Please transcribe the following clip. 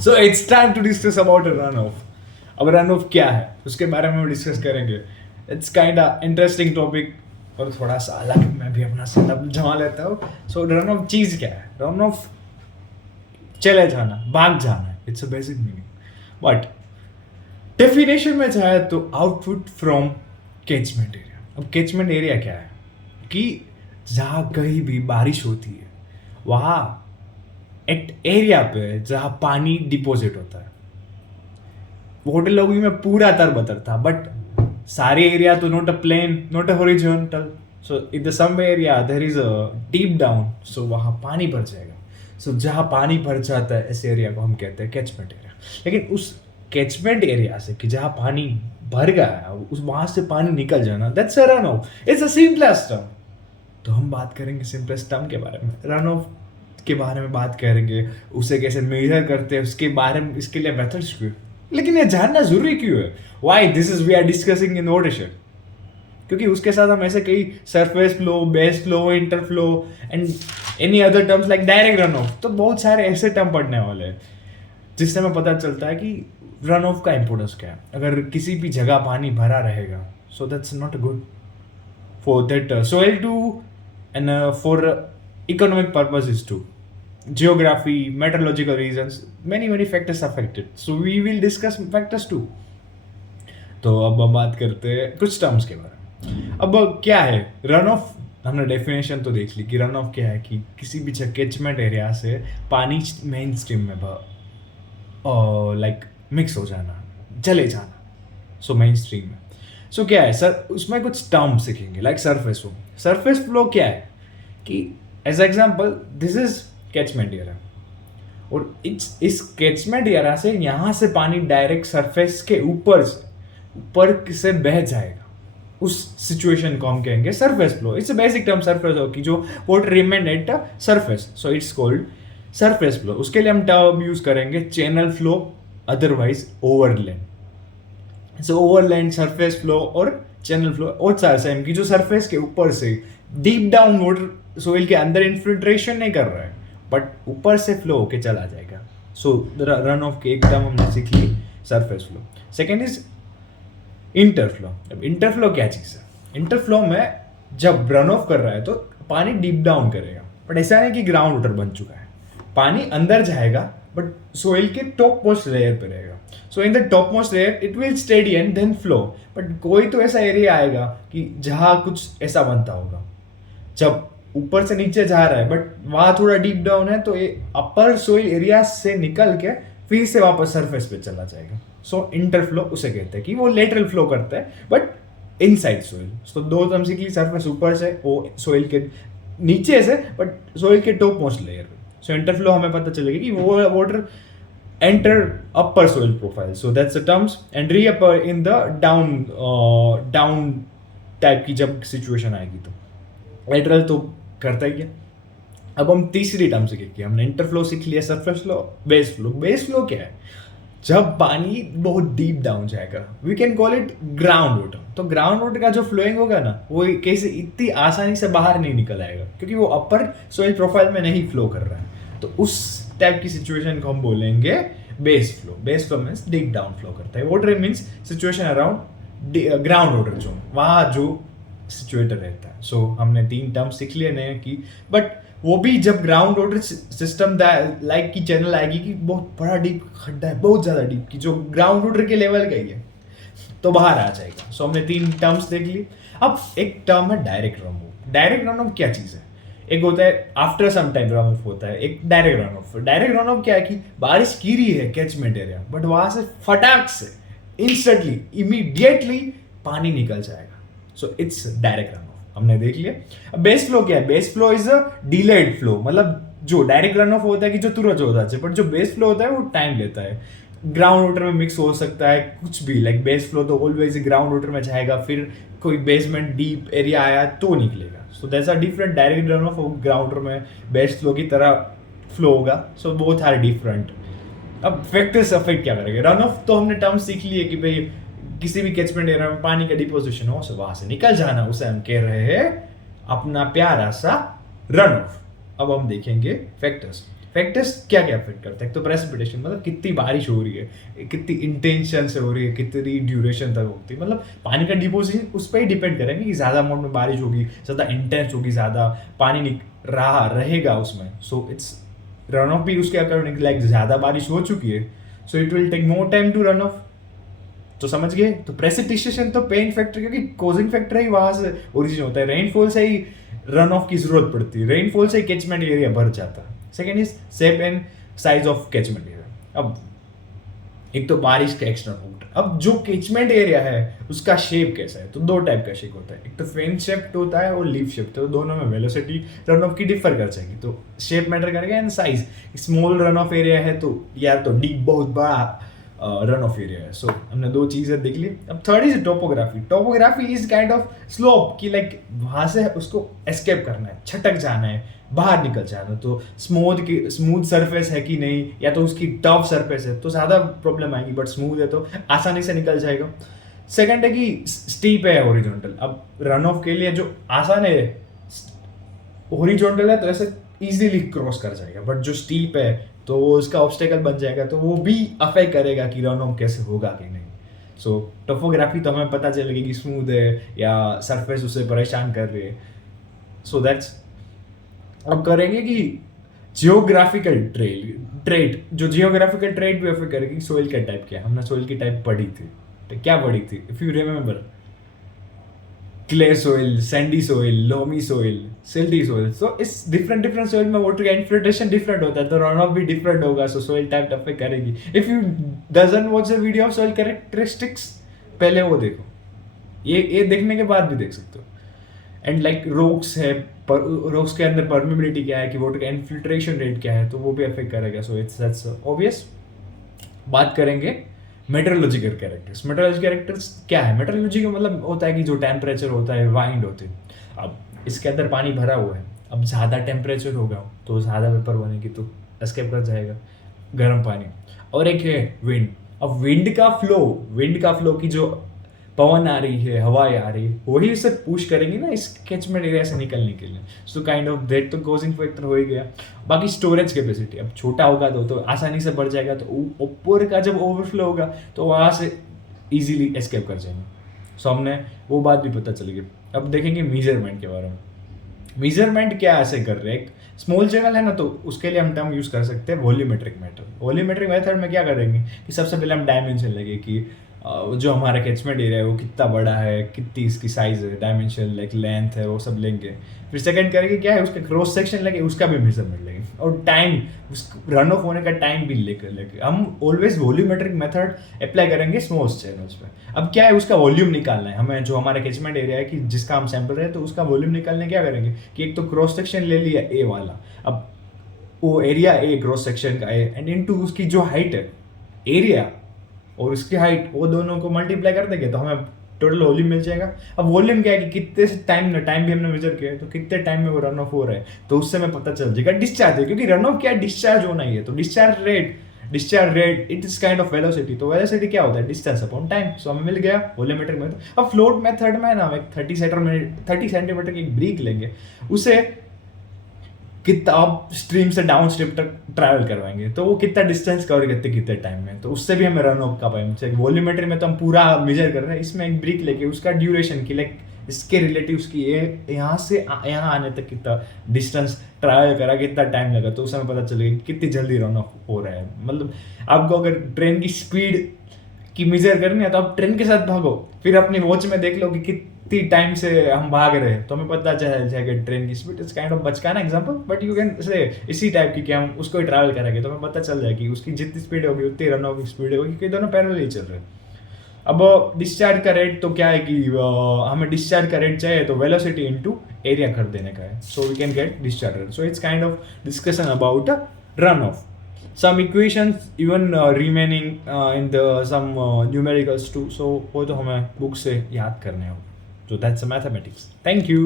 So it's time to discuss about runoff. अब runoff क्या है उसके बारे में हम डिस्कस करेंगे. इट्स काइंड इंटरेस्टिंग टॉपिक और थोड़ा सा अलग. मैं भी अपना सेटअप जमा लेता हूँ. सो रन ऑफ चीज़ क्या है? रन ऑफ चले जाना, भाग जाना. It's a basic meaning. But definition में चाहे तो आउटपुट फ्रॉम कैचमेंट एरिया. अब कैचमेंट एरिया क्या है कि जहाँ कहीं भी बारिश होती है वहाँ एक एरिया पे जहाँ पानी डिपॉजिट होता है. होटल लॉबी में पूरा तरबतर था बट सारे एरिया तो not a plain, not a horizontal. So in the some area there is a deep down. So वहाँ पानी भर जाएगा. सो जहाँ पानी भर जाता है इस एरिया को हम कहते हैं कैचमेंट एरिया. लेकिन उस कैचमेंट एरिया से कि जहाँ पानी भर गया है उस वहाँ से पानी निकल जाना, that's a run of. It's a simplest term. तो हम बात करेंगे सिंपलेस्ट टर्म के बारे में. रन ऑफ के बारे में बात करेंगे, उसे कैसे मेजर करते हैं उसके बारे में. इसके लिए मेथड्स क्यों, लेकिन ये जानना जरूरी क्यों है? Why this is we are discussing in audition. क्योंकि उसके साथ हम ऐसे कई surface flow, base flow, interflow and any other terms like direct runoff, तो बहुत सारे ऐसे टर्म पढ़ने वाले हैं जिससे हमें पता चलता है कि रन ऑफ का इंपोर्टेंस क्या है. अगर किसी भी जगह पानी भरा रहेगा so that's not good for that soil too and for economic purposes too. Geography, meteorological reasons, many factors affected. So we will discuss factors too. तो अब हम बात करते हैं कुछ टर्म्स के बारे में. अब क्या है रन ऑफ? हमने डेफिनेशन तो देख ली कि रन ऑफ क्या है कि किसी भी कैचमेंट एरिया से पानी मेन स्ट्रीम में लाइक मिक्स हो जाना, चले जाना. सो मेन स्ट्रीम में. सो क्या है सर, उसमें कुछ टर्म्स सीखेंगे like surface flow. Surface flow क्या है कि as example this is catchment area और इस कैचमेंट एरिया से यहाँ से पानी डायरेक्ट सरफेस के ऊपर से बह जाएगा. उस सिचुएशन को हम कहेंगे surface flow. It's a basic term surface flow की जो water remain at surface. So it's called surface flow. उसके लिए हम टर्म यूज करेंगे चैनल फ्लो, अदरवाइज ओवरलैंड. सो ओवरलैंड, सरफेस फ्लो और चैनल फ्लो और सारे सेम की जो सरफेस के ऊपर से डीप डाउन वाटर सोइल के अंदर इन्फिल्ट्रेशन नहीं कर रहा है बट ऊपर से फ्लो होके चला जाएगा. सो रन ऑफ के एक टर्म हमने सीख ली surface flow. Second is interflow. अब इंटरफ्लो क्या चीज़ है? इंटरफ्लो में जब रन ऑफ कर रहा है तो पानी डीप डाउन करेगा बट ऐसा नहीं कि ग्राउंड वाटर बन चुका है. पानी अंदर जाएगा बट सोइल के टॉप मोस्ट लेयर पे रहेगा. So in the top most layer it will steady and then flow. But कोई तो ऐसा एरिया आएगा कि जहाँ कुछ ऐसा बनता होगा जब ऊपर से नीचे जा रहा है बट वहाँ थोड़ा डीप डाउन है तो ये अपर सोइल एरिया से निकल के फिर से वापस सरफेस पे चला जाएगा. सो इंटरफ्लो उसे कहते हैं कि वो लेटरल फ्लो करता है बट इनसाइड सोइल. तो दो टर्म सीख ली, सरफेस ऊपर से, वो सोइल के नीचे से बट सोइल के टॉप मोस्ट लेयर पे. सो इंटरफ्लो हमें पता चलेगा कि वो water enter upper soil profile. So that's the terms and reappear in the down type की जब सिचुएशन आएगी तो लेटरल तो करता ही है. अब हम तीसरी टर्म सीखेंगे. हमने इंटरफ्लो सीख लिया, surface flow, base flow. Base flow क्या है? जब पानी बहुत डीप डाउन जाएगा we can call it ground water. तो ग्राउंड वाटर का जो फ्लोइंग होगा ना वो कैसे इतनी आसानी से बाहर नहीं निकल आएगा क्योंकि वो अपर सोइल प्रोफाइल में नहीं फ्लो कर रहा है. तो उस टाइप की सिचुएशन को हम बोलेंगे base flow. Base flow means deep down flow करता है. Water means situation around ground water zone, वहाँ जो सिचुएटेड रहता है. सो हमने तीन टर्म सीख लिए नए की. बट वो भी जब ग्राउंड वाटर सिस्टम लाइक की चैनल आएगी कि बहुत बड़ा डीप खड्डा है, बहुत ज़्यादा डीप की जो ग्राउंड वाटर के लेवल का ही है तो बाहर आ जाएगा. सो हमने तीन टर्म्स देख ली. अब एक टर्म है direct runoff. Direct runoff क्या चीज़ है? एक होता है after some time runoff होता है, एक direct runoff. Direct runoff क्या है कि बारिश गिरी है कैचमेंट एरिया बट वहां से फटाक से इंस्टेंटली इमीडिएटली पानी निकल जाएगा. So it's direct run of. हमने देख लिया. अब बेस फ्लो क्या है? Base flow is a delayed flow. मतलब जो डायरेक्ट रन ऑफ होता है कि जो तुरंत हो जाता है बट जो बेस फ्लो होता है वो टाइम लेता है. ग्राउंड वाटर में मिक्स हो सकता है कुछ भी. लाइक बेस फ्लो तो ऑलवेज ग्राउंड वाटर में जाएगा, फिर कोई बेसमेंट डीप एरिया आया तो निकलेगा. So that's a different. Direct runoff ground water में बेस फ्लो की तरह फ्लो होगा. So both are different. अब फैक्टर्स अफेक्ट क्या करेंगे? रन ऑफ तो हमने टर्म सीख लिए कि भाई किसी भी कैचमेंट एरिया में पानी का डिपोजिशन हो, सो वहां से निकल जाना, उसे हम कह रहे हैं अपना प्यारा सा रन ऑफ. अब हम देखेंगे फैक्टर्स. फैक्टर्स क्या क्या अफेक्ट करते हैं? एक तो प्रेसिपिटेशन, मतलब कितनी बारिश हो रही है, कितनी इंटेंशन से हो रही है, कितनी ड्यूरेशन तक होती है, मतलब पानी का डिपोजिशन उस पर ही डिपेंड करेंगे कि ज़्यादा अमाउंट में बारिश होगी, ज़्यादा इंटेंस होगी, ज़्यादा पानी रहेगा उसमें, सो इट्स रन ऑफ भी उसके अकॉर्डिंग, लाइक ज़्यादा बारिश हो चुकी है so it will take more time to runoff. तो समझ गए? तो प्रेसिपिटेशन तो पेन फैक्टर, क्योंकि कोजिंग फैक्टर ही वहां से ओरिजिन होता है, रेनफॉल से ही रन ऑफ की जरूरत पड़ती है, रेनफॉल से ही कैचमेंट एरिया भर जाता है। Second is shape and size of catchment area. अब एक तो बारिश का एक्सटर्नल रूट, अब जो कैचमेंट एरिया है उसका शेप कैसा है? तो दो टाइप का शेप होता है, एक तो फेन शेप्ड होता है और लीफ शेप्ड, तो दोनों में वेलोसिटी रन ऑफ की डिफर कर जाएगी। तो शेप मैटर करेगा and size, small run of area है तो या तो डीप बहुत बड़ा रन ऑफ एरिया है। सो हमने दो चीजें देख ली। अब third is topography. Topography is kind of slope की, लाइक वहां से उसको एस्केप करना है, छटक जाना है, बाहर निकल जाना। तो स्मूथ सरफेस है कि नहीं, या तो उसकी टफ सरफेस है तो ज्यादा प्रॉब्लम आएगी, बट स्मूथ है तो आसानी से निकल जाएगा। सेकंड है कि स्टीप है हॉरिजॉन्टल। अब रन ऑफ के लिए जो आसान है, हॉरिजॉन्टल है तो ऐसे इजीली क्रॉस कर जाएगा, बट जो स्टीप है तो वो उसका ऑब्स्टेकल बन जाएगा, तो वो भी अफेक्ट करेगा कि रन ऑफ कैसे होगा कि नहीं। सो टोपोग्राफी तो हमें पता चलेगी कि स्मूथ है या सरफेस उसे परेशान कर रही है। सो दैट्स, अब करेंगे कि जियोग्राफिकल ट्रेड, जो जियोग्राफिकल ट्रेड भी अफेक्ट करेगी। सोइल का टाइप क्या है? हमने सोइल की टाइप पढ़ी थी, तो क्या पढ़ी थी? If you remember, clay soil, sandy soil, loamy soil, silty soil. So इस डिफरेंट डिफरेंट सोइल में वाटर का इन्फिल्ट्रेशन डिफरेंट होता है, तो रन ऑफ भी डिफरेंट होगा। सो सोइल टाइप अफेक्ट करेगी। If you doesn't watch the video of soil characteristics, पहले वो देखो, ये देखने के बाद भी देख सकते हो। एंड लाइक रोक्स है, रोक्स के अंदर परमिबिलिटी क्या है, कि वाटर का इन्फिल्ट्रेशन रेट क्या है, तो वो भी अफेक्ट करेगा। So it's that's obvious. बात करेंगे मेट्रोलॉजिकल कैरेक्टर्स। मेट्रोलॉजिकल कैरेक्टर्स क्या है? मेट्रोलॉजी का मतलब होता है कि जो टेम्परेचर होता है, वाइंड होती है। अब इसके अंदर पानी भरा हुआ है, अब ज़्यादा टेम्परेचर होगा तो ज़्यादा वेपर बनेगी, तो एस्केप कर जाएगा गर्म पानी। और एक है विंड। अब विंड का फ्लो की जो पवन आ रही है, हवाएं आ रही है, वही उसे पुश करेंगी ना इस कैचमेंट एरिया से निकलने के लिए। सो काइंड ऑफ दैट तो कोजिंग फैक्टर हो ही गया। बाकी स्टोरेज कैपेसिटी, अब छोटा होगा तो आसानी से बढ़ जाएगा, तो ऊपर का जब ओवरफ्लो होगा तो वहाँ से इजीली एस्केप कर जाएंगे। सो हमने वो बात भी पता चलेगी। अब देखेंगे मेजरमेंट के बारे में। मेजरमेंट क्या ऐसे कर रहे हैं? एक स्मॉल चैनल है ना, तो उसके लिए हम टर्म यूज कर सकते हैं वॉल्यूमेट्रिक मेथड। वॉल्यूमेट्रिक मेथड में क्या करेंगे कि सबसे पहले हम डायमेंशन लेंगे कि जो हमारा कैचमेंट एरिया है वो कितना बड़ा है, कितनी इसकी साइज है, डायमेंशन लाइक लेंथ है, वो सब लेंगे। फिर सेकंड करेंगे क्या है, उसका क्रॉस सेक्शन लेंगे, उसका भी मेजरमेंट लेंगे, और टाइम, उस रन ऑफ होने का टाइम भी लेके हम ऑलवेज वॉल्यूमेट्रिक मेथड अप्लाई करेंगे स्मॉल चैनल्स पे। अब क्या है, उसका वॉल्यूम निकालना है हमें, जो हमारा कैचमेंट एरिया है कि जिसका हम सैंपल रहे, तो उसका वॉल्यूम निकालने क्या करेंगे कि एक तो क्रॉस सेक्शन ले लिया ए वाला, अब वो एरिया ए क्रॉस सेक्शन का ए, एंड इनटू उसकी जो हाइट है, एरिया और उसकी हाइट, वो दोनों को मल्टीप्लाई कर देंगे तो हमें टोटल वॉल्यूम मिल जाएगा। अब वॉल्यूम क्या है कि कितने टाइम भी हमने मेजर किया है, तो कितने टाइम में वो रन ऑफ हो रहा है, तो उससे हमें पता चल जाएगा डिस्चार्ज है, क्योंकि रन ऑफ क्या है, डिस्चार्ज होना ही है। तो discharge rate it is kind of velocity. तो वेलोसिटी क्या होता है, डिस्टेंस अपॉन टाइम। सो हमें मिल गया वॉल्यूमेट्रिक मेथड। अब फ्लोट मेथड में ना, एक 30 सेंटीमीटर की एक ब्रिक लेंगे, उसे कितना आप स्ट्रीम से डाउन स्ट्रीम तक ट्रैवल करवाएंगे, तो वो कितना डिस्टेंस कवर करते कितने टाइम में, तो उससे भी हमें रन ऑफ का पाएंगे। वॉल्यूमेट्री में तो हम पूरा मेजर कर रहे हैं, इसमें एक ब्रिक लेके उसका ड्यूरेशन की, लाइक इसके रिलेटिव उसकी यहाँ से यहाँ आने तक कितना डिस्टेंस ट्रैवल करा, कितना टाइम लगा, तो उससे हमें पता चलेगा कितनी जल्दी रन ऑफ हो रहा है। मतलब आपको अगर ट्रेन की स्पीड की मेजर करनी है तो आप ट्रेन के साथ भागो, फिर अपनी वॉच में देख लो कि कितनी टाइम से हम भाग रहे हैं, तो हमें पता चल जाएगा ट्रेन की स्पीड। इट्स काइंड ऑफ बचकाना example, but you can say इसी टाइप की कि हम उसको ही ट्रैवल करेंगे, तो हमें पता चल जाएगा कि उसकी जितनी स्पीड होगी उतनी रन ऑफ स्पीड होगी, क्योंकि दोनों पैरेलल ही चल रहे हैं। अब डिस्चार्ज का रेट तो क्या है कि हमें डिस्चार्ज का रेट चाहिए तो वेलोसिटी इनटू एरिया कर देने का है, so we can get discharge rate. So it's kind of discussion about runoff. Some equations even remaining in the some numericals too, so वो तो हमें बुक से याद करने हो. So that's the mathematics. Thank you.